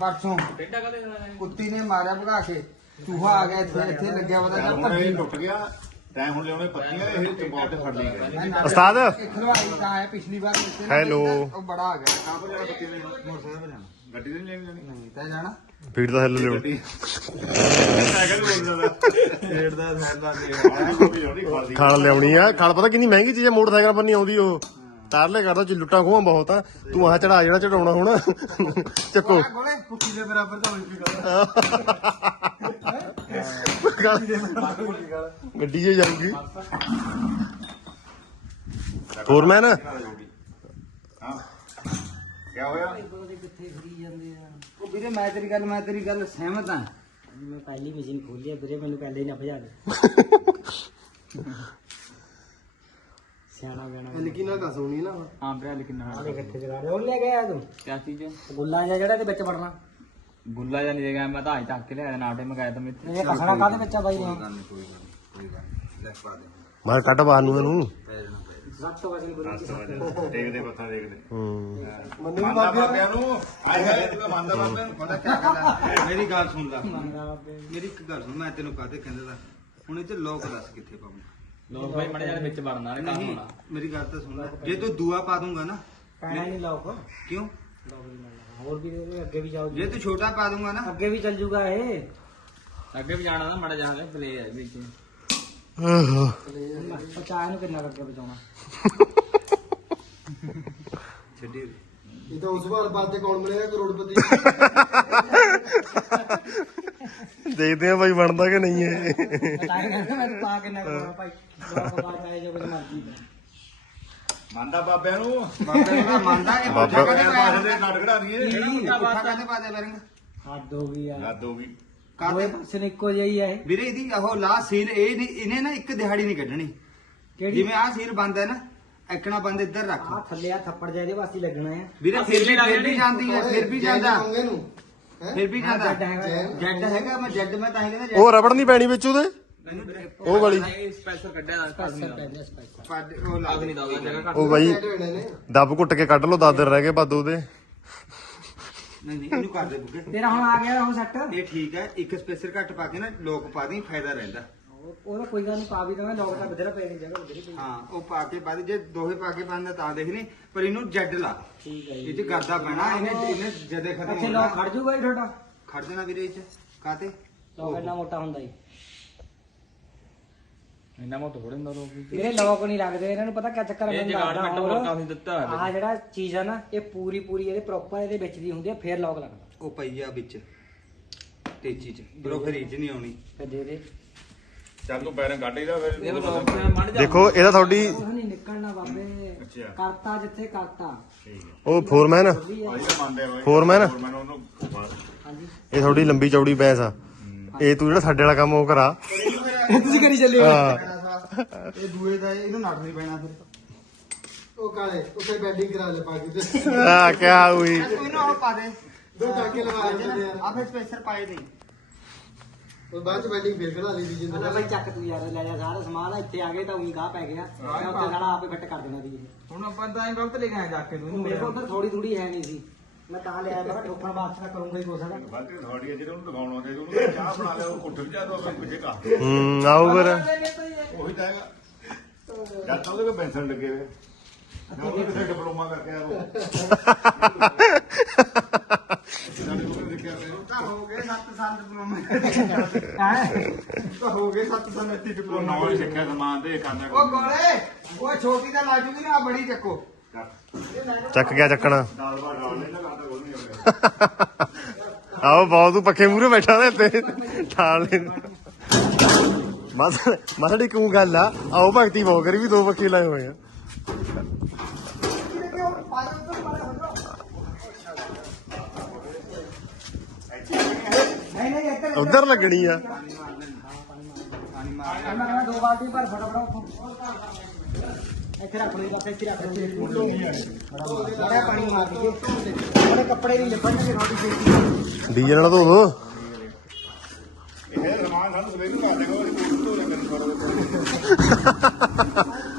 ਪਰਸੋਂ ਟੇਡਾ ਕਦੇ ਕੁੱਤੀ ਨੇ ਮਾਰਿਆ ਭਗਾ ਕੇ। ਚੂਹਾ ਆ ਗਿਆ ਇੱਥੇ ਇੱਥੇ ਲੱਗਿਆ ਵਾ ਤਾਂ ਹੁਣ ਇਹ ਟੁੱਟ ਗਿਆ। ਟਾਈਮ ਹੁਣ ਲਿਆਉਣੇ ਪੱਤੀਆਂ ਇਹ ਚੰਬੋਟ ਤੇ ਫੜ ਲਈ ਗਏ ਉਸਤਾਦ। ਇਹ ਖਲਵਾਈ ਤਾਂ ਹੈ ਪਿਛਲੀ ਵਾਰ। ਕਿਸੇ ਨੇ ਹੈਲੋ। ਉਹ ਬੜਾ ਆ ਗਿਆ। ਕਾਹ ਕੋਲ ਜਾਣਾ ਪੱਤੀ ਨੇ ਗੱਡੀ ਤੇ ਨਹੀਂ ਲੈਣੀ ਜਾਣੀ। ਨਹੀਂ ਤਾਂ ਜਾਣਾ। ਫੀਡ ਦਾ ਹਿੱਲ ਲਿਓ। ਸਾਈਕਲ ਬੋਲਦਾ ਰੇਟ ਦਾ ਫਾਇਦਾ ਦਾ ਖਾਲ ਲਿਆਉਣੀ ਆ। ਖਾਲ ਪਤਾ ਕਿੰਨੀ ਮਹਿੰਗੀ ਚੀਜ਼ ਆ ਮੋਟਰਸਾਈਕਲ ਪਰ ਨਹੀਂ ਆਉਂਦੀ ਉਹ। ਤਾਰਲੇ ਕਰਦਾ ਚ ਲੁੱਟਾਂ ਖੋਹਾਂ ਬਹੁਤ ਆ। ਤੂੰ ਆਹ ਚੜਾ ਜਿਹੜਾ ਚੜਾਉਣਾ ਹੁਣ। ਚੱਕੋ। ਕੁੱਤੀ ਦੇ ਬਰਾਬਰ ਤਾਂ ਹੋਈ ਵੀ ਗੱਲ ਗੱਡੀ 'ਚ ਜਾਊਗੀ ਹਾਂ। ਕੀ ਹੋਇਆ? ਜਾਂਦੇ ਉਹ ਵੀਰੇ ਮੈਂ ਤੇਰੀ ਗੱਲ ਮੈਂ ਤੇਰੀ ਗੱਲ ਸਹਿਮਤ ਹਾਂ। ਮੈਂ ਪਹਿਲੀ ਮਸ਼ੀਨ ਖੋਲੀ ਆ ਵੀਰੇ ਮੈਨੂੰ ਪਹਿਲੇ ਹੀ ਨਾ ਭਜਾ ਦੇ। ਸਿਆਣਾ ਬਿਆਣਾ ਲਿਖੀ ਨਾ ਦੱਸ ਹੋਣੀ ਨਾ ਹਾਂ ਵੀਰੇ ਲੇਕਿਨ ਆ ਦੇ ਕਿੱਥੇ ਜਗਾ ਰਹੇ ਉਹ ਲੈ ਗਿਆ ਤੂੰ? ਕਿਆ ਚੀਜ਼ ਗੁੱਲਾ ਜਿਹਾ ਜਿਹੜਾ ਇਹਦੇ ਵਿੱਚ ਵੜਨਾ। ਗੁੱਲਾ ਜਾਂ ਨਹੀਂ ਗਿਆ ਮੈਂ ਤਾਂ ਅੱਜ ਤੱਕ ਕੇ ਲਿਆਇਆ ਨਾਟੇ ਮੰਗਾਇਆ ਤਾਂ ਮੈਂ ਇਹ ਕਸਣਾ ਕਾਹਦੇ ਵਿੱਚ ਆ ਬਾਈ ਨੇ? ਮਾਰ ਕੱਢ ਬਾਹਰ ਨੂੰ ਇਹਨੂੰ। ਸੱਤ ਵਜੇ ਬੁਰੀ ਦੇਖਦੇ ਪੱਥਾ ਦੇਖਦੇ ਹੂੰ ਮੰਨੂ ਵੀ ਮੰਨਦਾ ਬਾਬਿਆ ਬਾਬਿਆਂ ਨੂੰ ਆਏ ਹਾਏ ਤੂੰ ਮੰਨਦਾ ਬਾਬਿਆਂ ਨੂੰ ਪਤਾ ਕੀ ਗੱਲ ਹੈ ਮੇਰੀ ਗੱਲ ਸੁਣ ਲੈ ਮੰਗਾ ਬਾਬੇ ਮੇਰੀ ਇੱਕ ਗੱਲ ਸੁਣ ਮੈਂ ਤੈਨੂੰ ਕਾਹਦੇ ਕਹਿੰਦਾ ਦਾ ਹੁਣ ਇਹ ਚ ਲੋਕ ਦੱਸ ਕਿੱਥੇ ਪਾਉਂ ਲੋਕ ਭਾਈ ਮੜੇ ਜਾਣੇ ਵਿੱਚ ਵੜਨਾ ਨੇ ਕੰਮ ਨਹੀਂ ਹੋਣਾ ਮੇਰੀ ਗੱਲ ਤਾਂ ਸੁਣ ਲੈ ਜੇ ਤੂੰ ਦੂਆ ਪਾ ਦੂੰਗਾ ਨਾ ਪੈਣਾ ਨਹੀਂ ਲੋਕ ਕਿਉਂ ਲੋਕ ਨਹੀਂ ਮੰਨਣਾ। ਹੋਰ ਵੀ ਇਹਦੇ ਅੱਗੇ ਵੀ ਜਾਊਗੀ ਜੇ ਤੂੰ ਛੋਟਾ ਪਾ ਦੂੰਗਾ ਨਾ ਅੱਗੇ ਵੀ ਚੱਲ ਜੂਗਾ ਇਹ ਅੱਗੇ ਵੀ ਜਾਣਾ ਨਾ ਮੜਾ ਜਾਣਾ ਪਲੇ ਹੈ ਵਿੱਚ ਪਚਾ ਇਹਨੂੰ ਕਿੰਨਾ ਕਰਕੇ ਬਚਾਉਣਾ? ਛੱਡੀ ਇਹ ਤਾਂ ਉਸ ਵਾਰ ਬਾਅਦ ਤੇ ਕੌਣ ਬਣੇਗਾ? ਕਰੋੜਪਤੀ। ਦੇਖਦੇ ਆ ਬਾਈ ਬਣਦਾ ਕਿ ਨਹੀਂ ਇਹ। ਪਤਾ ਮੈਂ ਪਾ ਕਿੰਨਾ ਕਰਾਉਣਾ ਭਾਈ। ਬਾਤ ਆਏ ਜੋ ਕੁਝ ਮਰਜ਼ੀ ਮੰਨਦਾ ਬਾਬਿਆਂ ਨੂੰ। ਬਾਬੇ ਦਾ ਮੰਨਦਾ ਇਹ। ਬਾਬਾ- ਦੇ ਨਾਟਕ ਢਾ ਦਈਏ ਪੁੱਠਾ ਕਦੇ ਪਾ ਦੇ ਬਰੰਗ। ਹੱਦ ਹੋ ਗਈ ਯਾਰ। ਹੱਦ ਹੋ ਗਈ। ਦੋਏ ਕਾਦੇ ਪਾਸੇ? ਨੇ ਇੱਕੋ ਜਿਹੀ ਆ ਇਹ। ਵੀਰੇ ਇਹਦੀ ਉਹ ਲਾ ਸੀਰ ਇਹ ਨਹੀਂ ਇਹਨੇ ਨਾ ਇੱਕ ਦਿਹਾੜੀ ਨਹੀਂ ਕੱਢਣੀ। ਕਿਹੜੀ? ਜਿਵੇਂ ਆਹ ਸੀਰ ਬੰਦ ਹੈ ਨਾ ਐਕਣਾ ਬੰਦ ਇੱਧਰ ਰੱਖ। ਆ ਥੱਲੇ ਆ ਥੱਪੜ ਜਿਹਦੇ ਵਾਸਤੇ ਲੱਗਣਾ ਆ। ਵੀਰੇ ਫਿਰ ਵੀ ਫਿਰ ਵੀ ਜਾਂਦੀ ਹੈ ਫਿਰ ਵੀ ਜਾਂਦਾ। ਮੰਗੇ ਨੂੰ। ਫਿਰ ਵੀ ਜਾਂਦਾ। ਜੱਟ ਹੈਗਾ। ਜੈਡ ਹੈਗਾ ਮੈਂ ਜੈਡ ਮੈਂ ਤਾਂ ਹੀ ਕਹਿੰਦਾ ਉਹ ਰਬੜ ਨਹੀਂ ਪੈਣੀ ਵਿੱਚ ਉਹਦੇ? ਉਹ ਵਾਲੀ। ਸਪੈਸ਼ਲ ਕੱਢਿਆ ਪੈਂਦਾ ਉਹ ਲਾ ਲੱਗ ਨਹੀਂ ਦਾ। ਜਗ੍ਹਾ ਘੱਟ ਉਹ ਬਾਈ ਐਡ ਹੋਣੇ ਨੇ। ਦੱਬ ਘੁੱਟ ਕੇ ਕੱਢ ਲਓ ਦਾਦਰ ਰਹਿ ਗਏ ਬਾਦੂ ਦੇ। ਨਹੀਂ ਨਹੀਂ ਇਹਨੂੰ ਕਰ ਦੇ ਬੁੱਗੇ ਤੇਰਾ ਹੁਣ ਆ ਗਿਆ ਉਹ ਸੈੱਟ। ਇਹ ਠੀਕ ਹੈ ਇੱਕ ਸਪੇਸਰ ਘੱਟ ਪਾ ਕੇ ਨਾ ਲੋਕ ਪਾ ਦੀ ਫਾਇਦਾ ਰਹਿੰਦਾ। ਉਹਦਾ ਕੋਈ ਗੱਲ ਨਹੀਂ ਪਾ ਵੀ ਦਵਾਂ ਲੋਕ ਤਾਂ ਬਥੇਰਾ ਪੈ ਗਈ ਜਗ੍ਹਾ ਬਥੇਰੀ ਪਈ। ਹਾਂ ਉਹ ਪਾ ਕੇ ਪਾ ਦੇ ਜੇ ਦੋਹੇ ਪਾ ਕੇ ਪਾਉਂਦਾ ਤਾਂ ਦੇਖ ਲਈ ਪਰ ਇਹਨੂੰ ਜੈਡ ਲਾ। ਠੀਕ ਹੈ ਇਹ ਜੀ। ਚ ਗਰਦਾ ਪੈਣਾ ਇਹਨੇ ਇਹਨੇ ਜਦੇ ਖਤਮ ਅੱਛਾ ਹੋਣਾ। ਲੋਕ ਖੜ ਜੂਗਾ ਜੀ ਤੁਹਾਡਾ। ਖੜ ਜਾਣਾ ਵੀਰੇ ਇਹ ਚ। ਕਾਤੇ ਲੋਕ ਇੰਨਾ ਮੋਟਾ ਹੁੰਦਾ ਜੀ। ਇੰਨਾ ਮੋਟਾ ਥੋੜੇ ਹੁੰਦਾ ਲੋਕ। ਮੇਰੇ ਲੋਕ ਨਹੀਂ ਲੱਗਦੇ ਇਹਨਾਂ ਨੂੰ ਪਤਾ ਕਿਆ ਚੱਕਰ ਇਹ ਕੱਟ ਹੋਰ। ਹੋਰ। ਕਾਫੀ ਦਿੱਤਾ ਹੋਇਆ ਆਹ ਜਿਹੜਾ ਚੀਜ਼ ਆ ਨਾ ਇਹ ਪੂਰੀ ਪੂਰੀ ਇਹਦੇ ਪ੍ਰੋਪਰ ਇਹਦੇ ਵਿੱਚ ਦੀ ਹੁੰਦੀ ਆ ਫੇਰ ਲੋਕ ਲੱਗਦਾ। ਉਹ ਪਈ ਆ ਵਿੱਚ ਤੇਜੀ ਚ ਬਰੋ ਫਿਰ ਨਹੀਂ ਆਉਣੀ। ਫਿਰ ਦੇ ਦੇ। ਚੱਲ ਤੂੰ ਪੈਰਾਂ ਕੱਢ ਇਹਦਾ ਫਿਰ। ਦੇਖੋ ਇਹਦਾ ਤੁਹਾਡੀ ਨਹੀਂ ਨਿਕਲਣਾ ਬਾਬੇ। ਅੱਛਾ। ਕਰਤਾ ਜਿੱਥੇ ਕਰਤਾ। ਠੀਕ ਹੈ। ਉਹ ਫੋਰਮੈਨ ਆਹੀ ਤਾਂ ਮੰਨਦੇ ਹੋਏ Foreman? ਫੋਰਮੈਨ ਉਹਨੂੰ ਹਾਂਜੀ। ਇਹ ਤੁਹਾਡੀ ਲੰਬੀ ਚੌੜੀ ਬੈਸ ਆ। ਇਹ ਤੂੰ ਜਿਹੜਾ ਸਾਡੇ ਵਾਲਾ ਕੰਮ ਉਹ ਕਰਾ। ਤੁਸੀਂ ਕਰੀ ਚੱਲੇ ਹਾਂ। ਇਹ ਦੂਏ ਦਾ ਇਹਨੂੰ ਨੱਟ ਨਹੀਂ ਪੈਣਾ ਫਿਰ। ਉਹ ਕਾਲੇ ਉੱਥੇ ਬੈਂਡਿੰਗ ਕਰਾ ਲੈ ਪਾ ਕੇ ਤੇ। ਆ ਕਿਆ ਹੋਈ। ਇਹਨੂੰ ਆਹ ਪਾ ਦੇ। ਦੋ ਟਾਕੇ ਲਗਾ ਦਿੰਦੇ ਆ। ਆ ਫਿਰ ਸਪੇਸਰ ਪਾਏ ਦੇ। ਉਹ ਬਾਅਦ ਚ ਬੈਂਡਿੰਗ ਫੇਰ ਕਰਾ ਲਈ ਦੀ ਜਿੰਦ ਪਹਿਲਾਂ ਬਈ ਚੱਕ ਤੂੰ ਯਾਰ ਲੈ ਜਾ ਸਾਰਾ ਸਮਾਨ ਇੱਥੇ ਆ ਗਏ ਤਾਂ ਉਹੀ ਗਾਹ ਪੈ ਗਿਆ। ਮੈਂ ਉੱਥੇ ਸਾਲਾ ਆਪੇ ਫਿੱਟ ਕਰ ਦੇਣਾ ਦੀ ਇਹ। ਹੁਣ ਆਪਾਂ ਤਾਂ ਗਲਤ ਲੈ ਕੇ ਆਏ ਜਾ ਕੇ ਤੂੰ। ਮੇਰੇ ਕੋਲ ਤਾਂ ਥੋੜੀ ਥੋੜੀ ਹੈ ਨਹੀਂ ਸੀ। ਮੈਂ ਤਾਂ ਲਿਆ ਮੈਂ ਠੋਕਣ ਵਾਸਤੇ ਤਾਂ ਕਰੂੰਗਾ ਹੀ ਕੁਛ ਨਾ ਥੋੜੀ ਹੈ ਜਿਹੜੇ ਉਹਨੂੰ ਦਿਖਾਉਣ ਆਉਂਦੇ ਸੀ, ਉਹਨੂੰ ਚਾਹ ਬਣਾ ਲਿਆ ਉਹ ਕੁੱਟ ਜਾ ਦੋ ਆਪਣੇ ਪਿੱਛੇ ਕਾ ਹੂੰ ਆਓ ਫਿਰ। ਉਹੀ ਤਾਂ ਹੈਗਾ। ਜਦ ਤੱਕ ਉਹਦੇ ਪੈਨਸ਼ਨ ਲੱਗੇ ਹੋਏ। ਨਾ ਉਹਨੇ ਕਿਸੇ ਡਿਪਲੋਮਾ ਕਰਕੇ ਆ ਉਹ ਸਾਡੇ ਕੋਲ ਦੇਖਿਆ ਹੋਇਆ। ਤਾਂ ਹੋ ਗਏ 7 ਸਾਲ ਡਿਪਲੋਮਾ। ਤਾਂ ਹੋ ਗਏ 7 ਸਾਲ ਇੱਥੇ ਉਹ ਡਿਪਲੋਮਾ ਨੌ ਹੀ ਸਿੱਖਿਆ ਸਮਾਨ ਤੇ ਕਰਨਾ ਉਹ ਗੋਲੇ ਉਹ ਛੋਟੀ ਦਾ ਲਾਜੂਗੀ ਨਾ ਆਹ ਬੜੀ ਚੱਕੋ। ਚੱਕ ਗਿਆ ਚੱਕਣਾ। ਦਾਲ ਬਾਰ ਆਓ ਬਹੁਤ ਤੂੰ ਪੱਖੇ ਮੂਰੇ ਬੈਠਾ ਦੇ ਤੇ ਠਾਲ ਲੈ ਮਸ ਮਸੜੀ ਕਿਉਂ ਗੱਲ ਆ, ਆਓ ਭਗਤੀ ਬਹੁਤ ਕਰੀ ਵੀ ਦੋ ਪੱਖੇ ਲਾਏ ਹੋਏ ਆ। ਨਹੀਂ ਉਧਰ ਲੱਗਣੀ ਆ। ਦੋ ਬਾਲਟੀ ਭਰ ਫਟਾਫਟ ਇੱਥੇ ਰੱਖ ਲਈ ਬਸ ਇੱਥੇ ਰੱਖ ਲਈ ਬੜਾ ਪਾਣੀ ਮਾਰ ਦਈਏ ਉਹਦੇ ਕੱਪੜੇ ਨਹੀਂ ਲੱਭਣਗੇ ਰੋਟੀ ਛੇਤੀ ਡੀਜੇ ਨਾਲ ਧੋ ਦੋ ਇਹ ਸਮਾਨ ਸਾਨੂੰ ਸਵੇਰ ਨੂੰ ਪਾ ਦੇਗਾ ਉਹ ਕੋਲ ਤੋਂ ਲੱਗਣ ਥੋੜਾ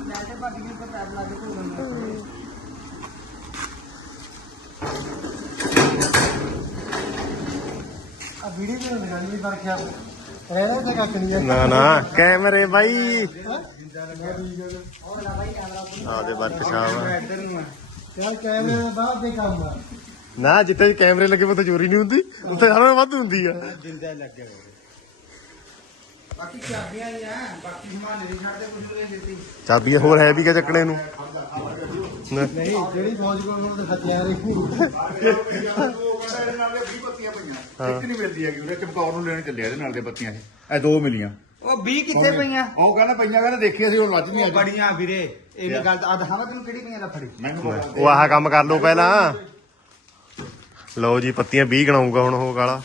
ਲੈ ਕੇ ਭੱਜ ਗਈ ਤੇ ਪੈਰ ਲਾ ਕੇ ਧੋ ਦਿੰਦੇ ਆ ਵੀਡੀਓ ਵੀ ਨਹੀਂ ਲਗਾਣੀ ਪਰ ਖਿਆ ਰਹਿਣਾ ਤੇ ਕੱਖ ਨਹੀਂ ਨਾ ਨਾ। ਕੈਮਰੇ ਬਾਈ। ਆ ਦੇ ਵਰਕਸ਼ਾਪ ਆ ਇੱਧਰ ਨੂੰ ਆ। ਯਾਰ ਕੈਮਰੇ ਦੇ ਬਾਅਦ ਦੇ ਕੰਮ ਆ। ਨਾ ਜਿੱਥੇ ਕੈਮਰੇ ਲੱਗੇ ਉੱਥੇ ਚੋਰੀ ਨਹੀਂ ਹੁੰਦੀ। ਉੱਥੇ ਸਾਰਿਆਂ ਨਾਲੋਂ ਵੱਧ ਹੁੰਦੀ ਆ। ਬਾਕੀ ਚਾਬੀਆਂ ਹੀ ਆ ਬਾਕੀ ਸਮਾਨ ਨਹੀਂ ਛੱਡਦੇ ਕੁਝ ਨਹੀਂ ਦਿੱਤੀ ਚਾਬੀਆਂ ਹੋਰ ਹੈ ਵੀ ਕਿ ਚੱਕਣੇ ਨੂੰ? ਨਾ। ਨਹੀਂ ਜਿਹੜੀ ਫੌਜ ਕੋਲ ਹੁਣ ਤੇ ਹਥਿਆਰ ਹੀ ਉਹ ਕਹਿੰਦਾ ਇਹਦੇ ਨਾਲ ਦੇ 20 ਪੱਤੀਆਂ ਪਈਆਂ ਇੱਕ ਨਹੀਂ ਮਿਲਦੀ ਹੈਗੀ ਉਹਨੇ ਚਮਕੌਰ ਨੂੰ ਲੈਣ ਚੱਲਿਆ ਇਹਦੇ ਨਾਲ ਦੇ ਪੱਤੀਆਂ ਇਹ ਇਹ ਦੋ ਮਿਲੀਆਂ। ਉਹ 20 ਕਿੱਥੇ ਪਈਆਂ? ਉਹ ਕਹਿੰਦਾ ਪਈਆਂ ਕਹਿੰਦਾ ਦੇਖੀ ਅਸੀਂ ਉਹ ਲੱਜ ਨਹੀਂ ਉਹ ਅੱਜ। ਬੜੀਆਂ ਵੀਰੇ ਇਹ ਵੀ ਗੱਲ ਆ ਦਿਖਾਵਾ ਤੈਨੂੰ ਕਿਹੜੀ ਪਈਆਂ ਦਾ ਫੜੀ ਮੈਨੂੰ ਪਤਾ ਉਹ ਆਹ ਕੰਮ ਕਰ ਲਓ ਪਹਿਲਾਂ। ਲਓ ਜੀ ਪੱਤੀਆਂ 20 ਗਣਾਉਂਗਾ ਹੁਣ ਉਹ ਕਾਲਾ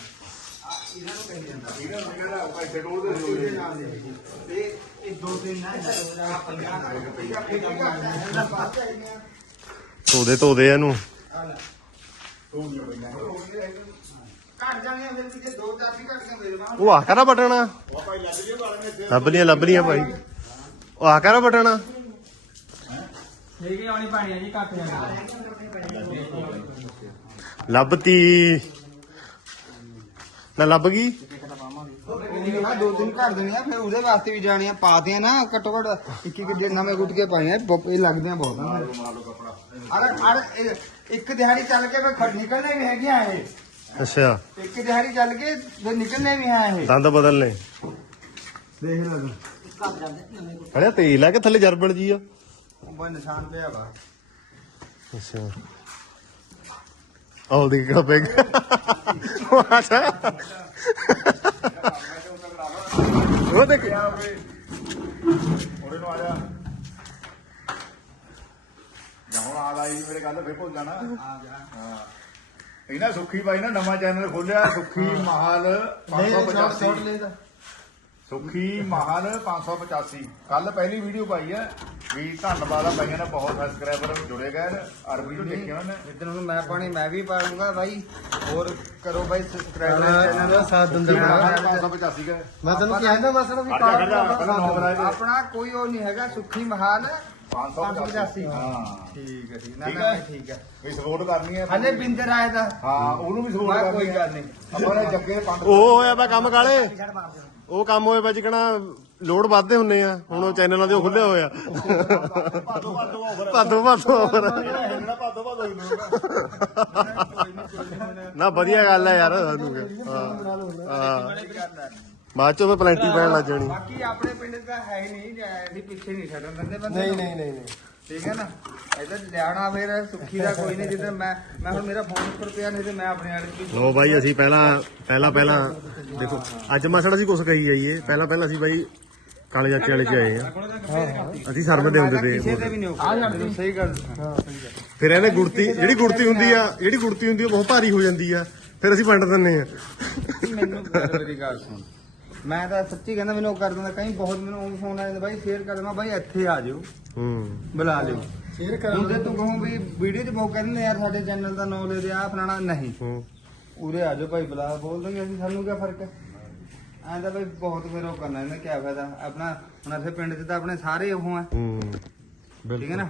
ਤੇ ਇਹ ਦੋ ਤਿੰਨ ਨਾ ਪੰਜਾਹ ਧੋਦੇ ਧੋਦੇ ਇਹਨੂੰ। ਘਟ ਜਾਣੀਆਂ ਫਿਰ ਵੀ ਦੋ ਘਟ ਗਈਆਂ ਮੇਰੇ ਬਾਹਰ। ਉਹ ਆਹ ਕਰਾ ਬਟਣਾ ਲੱਭ ਲੀਆਂ ਲੱਭ ਲੀਆਂ ਭਾਈ। ਉਹ ਆਹ ਕਰਾ ਬਟਣਾ ਠੀਕ ਹੀ ਆਉਣੀ ਪਾਣੀ ਆ ਜੀ ਕੱਟ ਜਾਣਾ ਲੱਭਤੀ। ਨਾ ਲੱਭ ਗਈ। ਆ ਦੋ ਦਿਨ ਘਟ ਦੇਣੀਆਂ ਫਿਰ ਉਹਦੇ ਵਾਸਤੇ ਵੀ ਜਾਣੀਆਂ ਪਾਦੇ ਨਾ ਘੱਟੋ ਘੱਟ ਇੱਕ ਇੱਕ ਜੇ ਨਵੇਂ ਗੁੱਟ ਕੇ ਪਾਏ ਆ ਬ- ਇਹ ਲੱਗਦੇ ਆ। ਬਹੁਤ ਅਰੇ ਅਰੇ ਇਹ- ਇੱਕ ਦਿਹਾੜੀ ਚੱਲ ਕੇ ਫਿਰ ਖੜ ਨਿਕਲਣੇ ਵੀ ਹੈਗੀਆਂ ਇਹ। ਅੱਛਾ। ਇੱਕ ਦਿਹਾੜੀ ਚੱਲ ਕੇ ਫਿਰ ਨਿਕਲਣੇ ਵੀ ਹੈ ਇਹ। ਦੰਦ ਬਦਲਨੇ। ਦੇਖ ਲੈ ਘਰ ਜਾਂਦੇ ਨਵੇਂ ਕੁੱਟ ਹੜਿਆ ਤੇਲ ਆ ਕਿ ਥੱਲੇ ਜਰਬਲ ਜੀ ਆ। ਬਈ ਨਿਸ਼ਾਨ ਪਿਆ ਵਾ। ਅੱਛਾ। ਆਹ ਦੇਖ ਕਿਹੜਾ ਪੈ ਗਿਆ ਉਹ ਦੇਖ। ਉਹਦੇ ਨੂੰ ਆ ਜਾ। ਜਾਂ ਹੁਣ ਆ ਲਾਈ ਮੇਰੇ ਗੱਲ ਫੇਰ ਭੁੱਲ ਜਾਣਾ। ਆ ਜਾ। ਹਾਂ। ਇਹਨਾਂ ਸੁੱਖੀ ਬਾਈ ਨਾ ਨਵਾਂ ਚੈਨਲ ਖੋਲਿਆ ਸੁੱਖੀ ਮਹਾਲ ਨਹੀਂ ਸ਼ਾਰਟ ਸ਼ਾਰਟ 585 ਲੈ ਤਾਂ ਸੁੱਖੀ ਮਹਾਲ 585 ਕੱਲ ਪਹਿਲੀ ਵੀਡੀਓ ਪਾਈ ਹੈ। ਵੀ ਧੰਨਵਾਦ ਆ ਬਾਈਆਂ ਦਾ ਬਹੁਤ ਸਬਸਕ੍ਰਾਈਬਰ ਜੁੜੇ ਗਏ ਨੇ ਅਰਬੀ ਨੂੰ ਦੇਖਿਆ ਉਹਨੇ ਜਿੱਦਣ ਨੂੰ ਮੈਂ ਪਾਣੀ ਮੈਂ ਵੀ ਪਾਉਂਗਾ ਬਾਈ। ਹੋਰ ਕਰੋ ਬਾਈ ਸਬਸਕ੍ਰਾਈਬ ਚੈਨਲ ਦਾ ਸਾਥ ਦਿੰਦੇ ਰਹਿਣਾ। 585 ਹੈ ਮੈਂ ਤੈਨੂੰ ਕਿਹਾ ਨਾ ਮਸਲਾ ਵੀ ਨੌ ਆਪਣਾ ਕੋਈ ਉਹ ਨਹੀਂ ਹੈਗਾ ਸੁੱਖੀ ਮਹਾਲ 585 ਹਾਂ ਠੀਕ ਹੈ ਠੀਕ ਨਾ, ਨਾ ਨਾ, ਠੀਕ ਹੈ ਵੀ ਸਪੋਰਟ ਕਰਨੀ ਹੈ ਹਲੇ ਬਿੰਦਰ ਆਇਆ ਦਾ ਹਾਂ ਉਹਨੂੰ ਵੀ ਸਪੋਰਟ ਮੈਂ ਕਰਨੀ ਕੋਈ ਹੈ ਗੱਲ ਨਹੀਂ ਆਪਾਂ ਨੇ ਜੱਗੇ ਪੰਡ ਉਹ ਹੋਇਆ ਵਾ ਕੰਮ ਕਾਲੇ ਉਹ ਕੰਮ ਹੋਇਆ ਵਾ ਜਿਕਣਾ ਲੋਡ ਵੱਧਦੇ ਹੁੰਨੇ ਆ ਹੁਣ ਉਹ ਚੈਨਲਾਂ ਦੇ ਉਹ ਖੁੱਲੇ ਹੋਏ ਆ ਭਾਦੋ ਭਾਦੋ ਆਫਰ ਭਾਦੋ ਭਾਦੋ ਹੋਰ ਹਿੱਲਣਾ ਭਾਦੋ ਭਾਦੋ ਹਿੱਲਣਾ ਨਾ ਵਧੀਆ ਗੱਲ ਹੈ ਯਾਰ ਸਾਨੂੰ ਕਿ। ਹਾਂ ਹਾਂ ਬਾਅਦ ਚੋਂ ਫੇ ਪਲੈਂਟੀ ਪੈਣ ਲੱਗ ਜਾਣੀ। ਬਾਕੀ ਆਪਣੇ ਪਿੰਡ ਦਾ ਹੈ ਹੀ ਨਹੀਂ ਅਸੀਂ ਪਿੱਛੇ ਨਹੀਂ ਛੱਡਣ ਦਿੰਦੇ ਬੰਦੇ ਨਹੀਂ। ਨਹੀਂ ਨਹੀਂ ਨਹੀਂ। ਠੀਕ ਹੈ ਨਾ? ਇਧਰ ਲਿਆਣਾ ਫੇਰ ਸੁੱਖੀ ਦਾ ਕੋਈ ਨਹੀਂ ਜਿੱਦਾਂ ਮੈਂ ਮੈਂ ਹੁਣ ਮੇਰਾ ਫੋਨ ਉੱਪਰ ਪਿਆ ਨਹੀਂ ਤੇ ਮੈਂ ਆਪਣੇ ਵਾਲੇ ਦੀ ਲੋ ਬਾਈ ਅਸੀਂ ਪਹਿਲਾਂ ਪਹਿਲਾਂ ਪਹਿਲਾਂ ਦੇਖੋ ਅੱਜ ਮਸੜਾ ਸੀ ਕੁਛ ਕਹੀ ਜਾਈਏ। ਪਹਿਲਾਂ ਪਹਿਲਾਂ ਅਸੀਂ ਬਾਈ ਕਾਲੇ ਚਾਚੇ ਵਾਲੇ ਚ ਆਏ ਆ। ਅਸੀਂ ਸਰਵ ਦੇ ਹੁੰਦੇ ਕਿਸੇ ਤੇ ਤੇ ਵੀ ਨਹੀਂ ਔਖਾ ਸਹੀ ਗੱਲ। ਫਿਰ ਇਹਨੇ ਗੁੜਤੀ ਜਿਹੜੀ ਗੁੜਤੀ ਹੁੰਦੀ ਆ ਜਿਹੜੀ ਗੁੜਤੀ ਹੁੰਦੀ ਆ ਉਹ ਬਹੁਤ ਭਾਰੀ ਹੋ ਜਾਂਦੀ ਆ। ਫਿਰ ਅਸੀਂ ਵੰਡ ਦਿੰਨੇ ਆ। ਮੈਨੂੰ ਮੇਰੀ ਗੱਲ ਸੁਣ। ਮੈਂ ਤਾਂ ਸੱਚੀ ਕਹਿੰਦਾ ਮੈਨੂੰ ਉਹ ਕਰ ਦਿੰਦਾ ਕਈ ਬਹੁਤ ਮੈਨੂੰ ਉਹ ਫੋਨ ਆ ਜਾਂਦਾ ਬਾਈ ਸ਼ੇਅਰ ਕਰ ਦੇਣਾ ਬਾਈ ਇੱਥੇ ਆ ਜਾਓ ਹੂੰ। ਬੁਲਾ ਲਿਓ। ਸ਼ੇਅਰ ਕਰ ਹੁਣ ਤੇ ਤੂੰ ਕਹੂੰ ਵੀ ਵੀਡੀਓ 'ਚ ਬਹੁਤ ਕਹਿੰਦੇ ਯਾਰ ਸਾਡੇ ਚੈਨਲ ਦਾ ਨਾਮ ਲੈ ਦੇ ਆ ਫਲਾਣਾ ਨਹੀਂ। ਹੂੰ। ਉਰੇ ਆ ਜਾਓ ਭਾਈ ਬੁਲਾ ਬੋਲ ਦੋਗੇ ਅਸੀਂ ਸਾਨੂੰ ਕੀ ਫ਼ਰਕ ਹੈ ਐਂ ਤਾਂ ਭਾਈ ਬਹੁਤ ਫਿਰ ਉਹ ਕਰਨਾ ਇਹਦਾ ਕੀ ਫਾਇਦਾ? ਆਪਣਾ ਹੁਣ ਇੱਥੇ ਪਿੰਡ 'ਚ ਤਾਂ ਆਪਣੇ ਸਾਰੇ ਉਹ ਆ। ਹੂੰ। ਠੀਕ ਹੈ ਨਾ?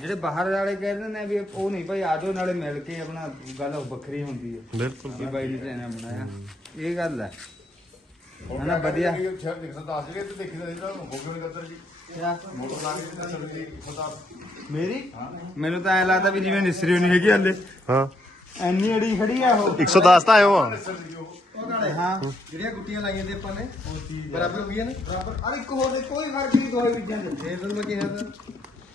ਜਿਹੜੇ ਬਾਹਰ ਵਾਲੇ ਕਹਿੰਦੇ ਨੇ ਵੀ ਉਹ ਨਹੀਂ ਭਾਈ ਆ ਜਾਓ ਨਾਲੇ ਮਿਲ ਕੇ ਆਪਣਾ ਗੱਲ ਉਹ ਵੱਖਰੀ ਹੁੰਦੀ ਹੈ ਬਿਲਕੁਲ। ਵੀ ਬਾਈ ਨੇ ਚੈਨਲ ਬਣਾਇਆ। ਇਹ ਗੱਲ ਹੈ ਹਨਾ ਵਧੀਆ। ਵਧੀਆ ਲਿਖਦਾ ਦੱਸ ਜਿਹੜੇ ਤੇ ਦੇਖੀ ਦਾ ਹੋ ਗਿਆ ਨਹੀਂ ਕਰਦਾ ਜੀ? ਮੋਟਰ ਲਾ ਕੇ ਦੱਸਣ ਦੀ ਬੰਦਾ ਮੇਰੀ? ਮੈਨੂੰ ਤਾਂ ਐ ਲੱਗਦਾ ਵੀ ਜਿਵੇਂ ਨਿਸਰੀ ਨਹੀਂ ਹੈਗੀ ਹਲੇ। ਹਾਂ। ਐਨੀ ਅੜੀ ਖੜੀ ਆ ਉਹ। 110 ਤਾਂ ਆਇਓ ਆ ਹਾਂ। ਜਿਹੜੀਆਂ ਗੁੱਟੀਆਂ ਲਾਈਆਂ ਤੇ ਆਪਾਂ ਨੇ ਬਰਾਬਰ ਹੋ ਗਈਆਂ ਨੇ। ਬਰਾਬਰ। ਅਰੇ ਇੱਕ ਹੋਰ ਦੇ ਕੋਈ ਫ਼ਰਕ ਨਹੀਂ ਦੋਏ ਬੀਜਾਂ ਦੇ ਫੇਰ ਤੁਹਾਨੂੰ ਮੈਂ ਕਿਹਾ ਤਾਂ।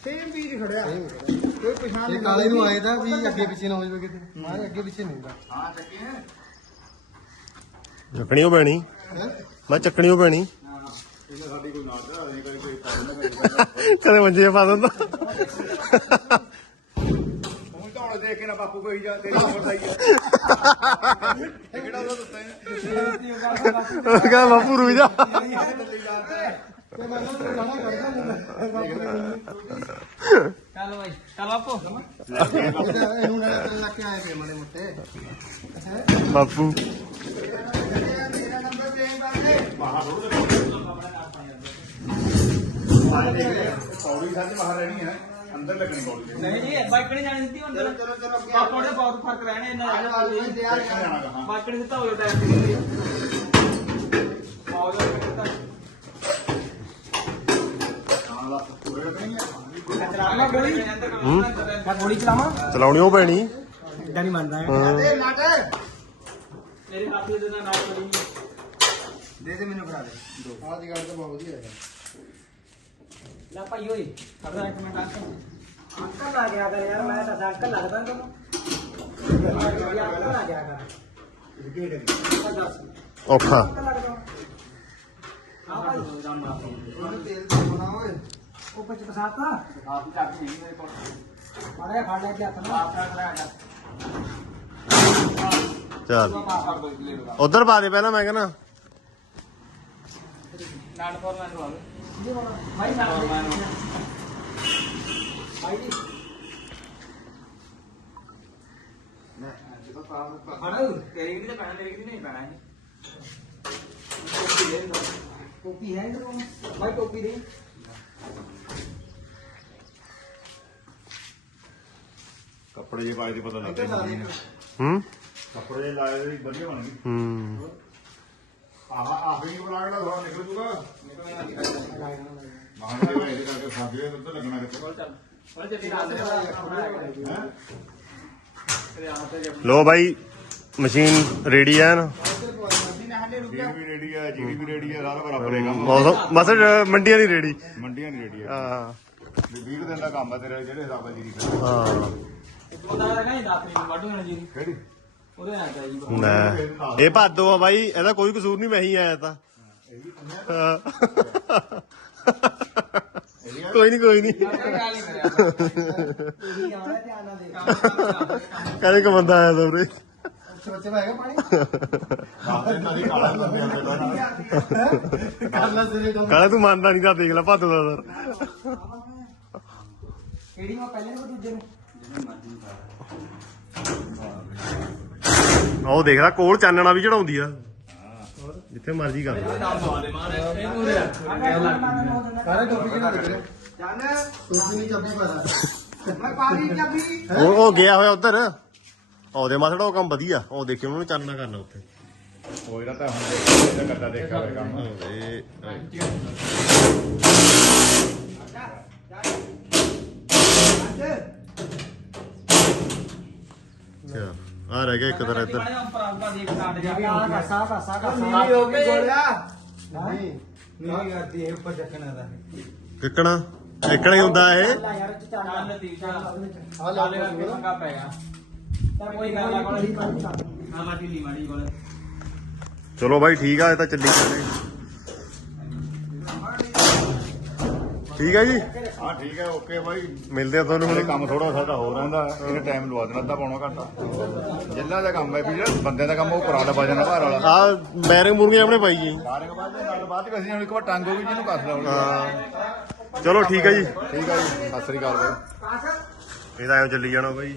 ਸੇਮ ਬੀਜ ਖੜਿਆ। ਕੋਈ ਪਛਾਣ ਨਹੀਂ। ਕਾਲੇ ਨੂੰ ਆਏ ਤਾਂ ਵੀ ਅੱਗੇ ਪਿੱਛੇ ਨਾ ਹੋ ਜਾਵੇ ਕਿਤੇ। ਮਾਰੇ ਅੱਗੇ ਪਿੱਛੇ ਨਹੀਂ ਹੁੰਦਾ। ਹਾਂ ਚੱਕੀ। ਹੈ ਪੈਣੀ ਹੈਂ? ਮੈਂ ਚੱਕਣੀ ਉਹ ਪੈਣੀ। ਇਹਨੇ ਸਾਡੀ ਕੋਈ ਨਾ ਚੜਾ ਨਹੀਂ ਕੋਈ ਕੋਈ ਤਾਂ ਚਲੇ ਮੰਜੇ ਪਾ ਦਿੰਦਾ ਹੁਣ ਧੌਣ ਦੇਖ ਕੇ ਨਾ ਬਾਪੂ ਕੋਈ ਜਾ ਤੇਰੀ ਉਮਰ ਦਾ ਹੀ ਕਿਹੜਾ ਉਹਦਾ ਦੱਸਦਾ ਹੈ ਉਹ ਕਹਿੰਦਾ ਬਾਪੂ ਰੁਕ ਜਾ। ਤੇ ਮੈਂ ਉਹਨਾਂ ਨੂੰ ਗਾਣਾ ਕੱਢਦਾ ਚੱਲ ਬਾਈ ਚੱਲ ਆਪੋ ਇਹਨੂੰ ਨਾਲ ਲੱਗ ਕੇ ਆਏ ਮਾੜੇ ਮੋਟੇ ਬਾਪੂ। ਪੌੜੀ ਸਾਡੀ ਬਾਹਰ ਰਹਿਣੀ ਹੈ ਅੰਦਰ ਲੱਗਣੀ ਪੌੜੀ ਨਹੀਂ ਨਹੀਂ ਬਾਈਕ ਨਹੀਂ ਜਾਣੀ ਦਿੱਤੀ ਹੁਣ ਚਲੋ ਚਲੋ ਦੇ ਬਹੁਤ ਫ਼ਰਕ ਰਹਿਣੇ ਦਾ। ਬਾਈਕ ਨਹੀਂ ਦਿੱਤਾ ਹੋਵੇ ਟਾਈਮ ਤੇ। ਆਓ ਜਾ ਦਿੱਤਾ ਗੋਲੀ ਚਲਾਵਾਂ? ਚਲਾਉਣੀ ਉਹ ਪੈਣੀ ਇਦਾਂ ਨਹੀਂ ਮੰਨਦਾ ਹਾਂ। ਦੇ ਨਟ। ਮੇਰੇ ਹੱਥ ਦੇ ਨਾਲ ਦੇ ਦੇ ਮੈਨੂੰ ਫੜਾ ਦੇ। ਆਹ ਦੀ ਗੱਲ ਤਾਂ ਬਹੁਤ ਵਧੀਆ ਹੈ। ਲੈ ਭਾਈ ਓਏ ਖੜਾ ਇੱਕ ਮਿੰਟ ਆ ਅੰਕਲ ਆ ਗਿਆ ਕਰ ਯਾਰ ਮੈਂ ਤਾਂ ਅੰਕਲ ਲੱਗਦਾ ਤੈਨੂੰ। ਅੰਕਲ ਆ ਗਿਆ ਕਰ। ਔਖਾ। ਅੰਕਲ ਲੱਗਦਾ ਆ ਭਾਈ। ਉਹਨੂੰ ਤੇਲ ਤੇ ਬਣਾ ਓਏ ਉਹ ਪਚ ਪਸਾਤਾ ਆਪ ਚੱਕ ਨਹੀਂ ਮੇਰੇ ਕੋਲ ਮਾਰੇ ਫੜ ਲੈ ਕੇ ਹੱਥ ਨਾਲ ਆਪ ਕਰ ਰਿਹਾ ਚੱਲ ਪਾਪਾ ਕੋਲ ਲੈ ਲਗਾ ਉਧਰ ਪਾ ਦੇ। ਨੂੰ ਜੀ ਦੇ ਕੱਪੜੇ ਪਾਏ ਦੀ ਪਤਾ ਲੱਗਦਾ ਹੂੰ? ਕੱਪੜੇ ਜੇ ਲਾਏ ਦੀ ਵਧੀਆ ਬਣ ਗਈ ਹੂੰ। ਆਹ ਵੀ ਬਣਾ ਕੇ ਥੋੜਾ ਨਿਕਲ ਜੂਗਾ। ਮਾਹਣ ਦੇ ਇਹਦੇ ਕਰਕੇ ਸਾਦੇ ਉੱਤੇ ਲੱਗਣਾ ਕਿਤੇ ਚੱਲ। ਫੜ ਜੇ ਦਿਖਾ ਦੇ ਹੈ? ਤੇਰੇ ਹੱਥ ਤੇ ਲੋ ਬਾਈ ਮਸ਼ੀਨ ਰੈਡੀ ਐ ਨਾ। ਜੀਰੀ ਵੀ ਸਾਰਾ ਬਰਾਬਰ ਹੈ ਕੰਮ ਮੌਸਮ ਬਸ ਮੰਡੀਆਂ ਦੀ ਰੈਡੀ। ਮੰਡੀਆਂ ਦੀ ਰੈਡੀ ਹੈ ਹਾਂ। ਵੀ 20 ਦਿਨ ਦਾ ਕੰਮ ਹੈ ਤੇਰਾ ਜਿਹੜੇ ਹਿਸਾਬ ਉਹਦਾ ਨੂੰ। ਇਹ ਭਾਦੋ ਆ ਬਾਈ ਇਹਦਾ ਕੋਈ ਕਸੂਰ ਨਹੀਂ ਮੈਂ ਹੀ ਆਇਆ ਤਾਂ। ਕੋਈ ਨਹੀਂ ਕੋਈ ਨਹੀਂ। ਕਹਿੰਦੇ ਕਿ ਬੰਦਾ ਆਇਆ ਹੈਗਾ ਪਾਣੀ ਕਾਲਾ ਸਿਰੇ ਤੋਂ ਕਹਿੰਦਾ ਤੂੰ ਮੰਨਦਾ ਨਹੀਂ ਤਾਂ ਦੇਖ ਲੈ ਭਾਦੋ ਦਾ ਸਰ। ਕਿਹੜੀ ਮੈਂ ਪਹਿਲੇ ਨੂੰ? ਦੂਜੇ ਨੂੰ ਉਹ ਦੇਖ ਲੈ ਕੋਲ ਚਾਨਣਾ ਵੀ ਚੜਾਉਂਦੀ ਆ। ਜਿੱਥੇ ਮਰਜ਼ੀ ਕਰ। ਲੈ ਸਾਰੇ ਟੋਪੀ ਕਿਹਨਾਂ ਦੇ ਕਰੇ ਜਾਨ। ਟੋਪੀ ਨਹੀਂ ਚਾਬੀ ਪਾਦਾ ਮੈਂ ਪਾਣੀ ਚਾਬੀ। ਉਹ ਉਹ ਗਿਆ ਹੋਇਆ ਉਧਰ। ਉਹਦੇ ਮਾਸੜਾ ਉਹ ਕੰਮ ਵਧੀਆ। ਉਹ ਦੇਖਿਓ ਉਹਨੂੰ ਚਾਨਣਾ ਕਰਨਾ ਉੱਥੇ। ਉਹ ਇਹਦਾ ਤਾਂ ਹੁਣ ਇਹਦਾ ਕੱਟਾ ਦੇਖਿਆ ਹੋਇਆ ਕੰਮ। ਇਹ ਅੱਛਾ। ਆ ਰਹਿ ਗਿਆ ਇੱਕ ਤਰ੍ਹਾਂ ਇੱਧਰ। ਆ ਕਾਸਾ ਕਾਸਾ ਕਾਸਾ ਹੋ ਗਈ ਗੋਲਿਆ ਨਹੀਂ ਨੀਵੀਂ ਕਰਦੀ ਹੈ ਉੱਪਰ ਚੱਕਣਾ ਦਾ ਕਿੱਕਣਾ? ਕਿੱਕਣਾ ਹੀ ਹੁੰਦਾ ਇਹ। ਯਾਰ ਚੱਲ ਤੀਜਾ ਆ ਲਾ ਲਓ ਪੰਗਾ ਪੈ ਗਿਆ ਤਾਂ ਕੋਈ ਗੱਲ ਨਾ ਕੋਈ ਗੱਲ ਮਾਟੀ ਲੀ ਮਾੜੀ ਕੋਲ ਚਲੋ ਬਾਈ ਠੀਕ ਆ, ਇਹ ਤਾਂ ਚੱਲੀ ਜਾਂਦੇ। ਠੀਕ ਆ ਜੀ? ਹਾਂ ਠੀਕ ਹੈ ਓਕੇ ਬਾਈ। ਮਿਲਦੇ ਆ ਤੁਹਾਨੂੰ ਹੁਣ। ਕੰਮ ਥੋੜਾ ਸਾਡਾ ਹੋ ਰਹਿੰਦਾ ਇਹਨੇ ਟਾਈਮ ਲਵਾ ਦੇਣਾ ਅੱਧਾ ਪੌਣਾ ਘੰਟਾ। ਜਿੱਲਾ ਦਾ ਕੰਮ ਹੈ ਵੀ ਜਿਹੜਾ ਬੰਦੇ ਦਾ ਕੰਮ ਉਹ ਕਰਾ ਲੈ ਵਜਨ ਘਰ ਵਾਲਾ। ਆ ਬੈਰਿੰਗ ਮੁਰਗੇ ਆਪਣੇ ਪਾਈ ਜੀ। ਸਾਰੇ ਬਾਅਦ ਦੇ ਨਾਲ ਬਾਅਦ ਚ ਅਸੀਂ ਹੁਣ ਇੱਕ ਵਾਰ ਟੰਗ ਹੋ ਗਈ ਜਿਹਨੂੰ ਕੱਸ ਲਾਉਣੀ ਹਾਂ। ਚਲੋ ਠੀਕ ਹੈ ਜੀ। ਠੀਕ ਹੈ ਜੀ ਸਤਿ ਸ੍ਰੀ ਅਕਾਲ ਬਾਈ। ਇਹਦਾ ਐਂ ਚੱਲੀ ਜਾਣਾ ਬਾਈ।